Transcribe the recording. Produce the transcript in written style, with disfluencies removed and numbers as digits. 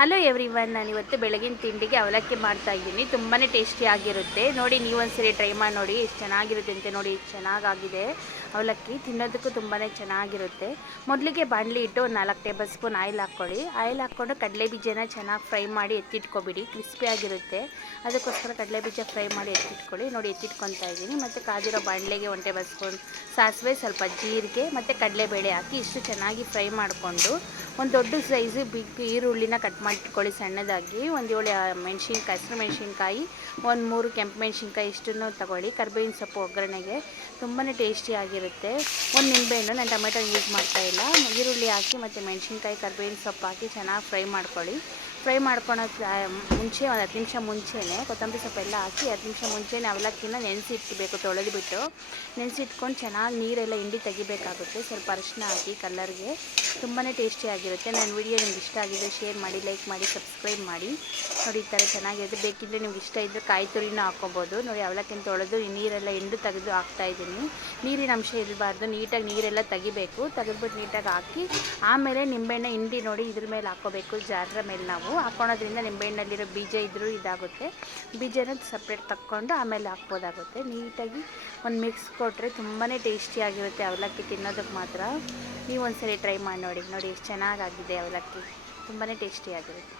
Hello everyone, ನಾನು ಇವತ್ತು ಬೆಳಗಿನ ತಿಂಡಿಗೆ ಅವಲಕ್ಕಿ ಮಾಡ್ತಾ ಇದ್ದೀನಿ. ತುಂಬಾ ಟೇಸ್ಟಿಯಾಗಿರುತ್ತೆ. ನೋಡಿ, ನೀವೊಂದ್ಸರಿ ಟ್ರೈ ಮಾಡಿ ನೋಡಿ, ಎಷ್ಟು ಚೆನ್ನಾಗಿರುತ್ತೆ ಅಂತ. ನೋಡಿ, ಎಷ್ಟು ಚೆನ್ನಾಗಾಗಿದೆ ಅವಲಕ್ಕಿ. ತಿನ್ನೋದಕ್ಕೂ ತುಂಬಾ ಚೆನ್ನಾಗಿರುತ್ತೆ. ಮೊದಲಿಗೆ ಬಾಣಲಿ ಇಟ್ಟು ಒಂದು 4 ಟೇಬಲ್ ಸ್ಪೂನ್ ಆಯಿಲ್ ಹಾಕ್ಕೊಳ್ಳಿ. ಆಯಿಲ್ ಹಾಕ್ಕೊಂಡು ಕಡಲೆ ಬೀಜನ ಚೆನ್ನಾಗಿ ಫ್ರೈ ಮಾಡಿ ಎತ್ತಿಟ್ಕೊಬಿಡಿ. ಕ್ರಿಸ್ಪಿಯಾಗಿರುತ್ತೆ, ಅದಕ್ಕೋಸ್ಕರ ಕಡಲೆ ಬೀಜ ಫ್ರೈ ಮಾಡಿ ಎತ್ತಿಟ್ಕೊಳ್ಳಿ. ನೋಡಿ, ಎತ್ತಿಟ್ಕೊತಾ ಇದ್ದೀನಿ. ಮತ್ತು ಕಾದಿರೋ ಬಾಣಲೆಗೆ 1 ಟೇಬಲ್ ಸ್ಪೂನ್ ಸಾಸಿವೆ, ಸ್ವಲ್ಪ ಜೀರಿಗೆ ಮತ್ತು ಕಡಲೆಬೇಳೆ ಹಾಕಿ ಇಷ್ಟು ಚೆನ್ನಾಗಿ ಫ್ರೈ ಮಾಡಿಕೊಂಡು ಒಂದು ದೊಡ್ಡ ಸೈಜು ಬಿಗ್ ಈರುಳ್ಳಿನ ಕಟ್ ಮಾಡಿಟ್ಕೊಳ್ಳಿ ಸಣ್ಣದಾಗಿ. ಒಂದು 7 ಮೆಣಸಿನ್ಕಾಯಿ, ಹಸಿರು ಮೆಣಸಿನ್ಕಾಯಿ, ಒಂದು 3 ಕೆಂಪು ಮೆಣಸಿನ್ಕಾಯಿ ಇಷ್ಟನ್ನು ತಗೊಳ್ಳಿ. ಕರ್ಬೇವಿನ ಸೊಪ್ಪು ಒಗ್ಗರಣೆಗೆ ತುಂಬಾ ಟೇಸ್ಟಿಯಾಗಿರುತ್ತೆ. ಒಂದು ನಿಂಬೆಹಣ್ಣು, ನಾನು ಟೊಮೆಟೊ ಯೂಸ್ ಮಾಡ್ತಾಯಿಲ್ಲ. ಈರುಳ್ಳಿ ಹಾಕಿ ಮತ್ತು ಮೆಣಸಿನ್ಕಾಯಿ, ಕರ್ಬೇವಿನ ಸೊಪ್ಪು ಹಾಕಿ ಚೆನ್ನಾಗಿ ಫ್ರೈ ಮಾಡ್ಕೊಳ್ಳಿ. ಫ್ರೈ ಮಾಡ್ಕೊಳಕ್ಕೆ ಮುಂಚೆ ಒಂದು 10 ನಿಮಿಷ ಮುಂಚೆನೇ ಕೊತ್ತಂಬರಿ ಸೊಪ್ಪೆಲ್ಲ ಹಾಕಿ 10 ನಿಮಿಷ ಮುಂಚೆನೇ ಅವಲಕ್ಕಿನ ನೆನೆಸಿ ಇಟ್ಬೇಕು. ತೊಳೆದುಬಿಟ್ಟು ನೆನೆಸಿಟ್ಕೊಂಡು ಚೆನ್ನಾಗಿ ನೀರೆಲ್ಲ ಹಿಂಡಿ ತೆಗಿಬೇಕಾಗುತ್ತೆ. ಸ್ವಲ್ಪ ಅರಿಶಿನ ಹಾಕಿ ಕಲರ್ಗೆ. ತುಂಬಾ ಟೇಸ್ಟಿಯಾಗಿರುತ್ತೆ. ನನ್ನ ವಿಡಿಯೋ ನಿಮ್ಗೆ ಇಷ್ಟ ಆಗಿದ್ರೆ ಶೇರ್ ಮಾಡಿ, ಲೈಕ್ ಮಾಡಿ, ಸಬ್ಸ್ಕ್ರೈಬ್ ಮಾಡಿ. ನೋಡಿ, ಈ ಥರ ಚೆನ್ನಾಗಿರುತ್ತೆ. ಬೇಕಿದ್ದರೆ ನಿಮ್ಗೆ ಇಷ್ಟ ಇದ್ದರೆ ಕಾಯಿ ತುರಿನ ಹಾಕ್ಕೊಬೋದು. ನೋಡಿ, ಅವಲಕ್ಕಿನ ತೊಳೆದು ನೀರೆಲ್ಲ ಹಿಂಡು ತೆಗೆದು ಹಾಕ್ತಾಯಿದ್ದೀನಿ. ನೀರಿನ ಅಂಶ ಇರಬಾರ್ದು, ನೀಟಾಗಿ ನೀರೆಲ್ಲ ತೆಗಿಬೇಕು. ತೆಗೆದ್ಬಿಟ್ಟು ನೀಟಾಗಿ ಹಾಕಿ ಆಮೇಲೆ ನಿಂಬೆಹಣ್ಣು ಹಿಂಡಿ ನೋಡಿ ಇದ್ರ ಮೇಲೆ ಹಾಕ್ಕೋಬೇಕು. ಜಾರ್ರ ಮೇಲೆ ನಾವು ಹಾಕ್ಕೊಳೋದ್ರಿಂದ ನಿಂಬೆಹಣ್ಣಲ್ಲಿರೋ ಬೀಜ ಇದ್ದರೂ ಇದಾಗುತ್ತೆ. ಬೀಜನ ಸಪ್ರೇಟ್ ತಕ್ಕೊಂಡು ಆಮೇಲೆ ಹಾಕ್ಬೋದಾಗುತ್ತೆ. ನೀಟಾಗಿ ಒಂದು ಮಿಕ್ಸ್ ಕೊಟ್ಟರೆ ತುಂಬಾ ಟೇಸ್ಟಿಯಾಗಿರುತ್ತೆ ಅವಲಕ್ಕಿ. ತಿನ್ನೋದಕ್ಕೆ ಮಾತ್ರ ನೀವು ಒಂದ್ಸರಿ ಟ್ರೈ ಮಾಡಿ ನೋಡಿ. ನೋಡಿ, ಎಷ್ಟು ಚೆನ್ನಾಗಾಗಿದೆ ಅವಲಕ್ಕಿ. ತುಂಬಾ ಟೇಸ್ಟಿಯಾಗಿರುತ್ತೆ.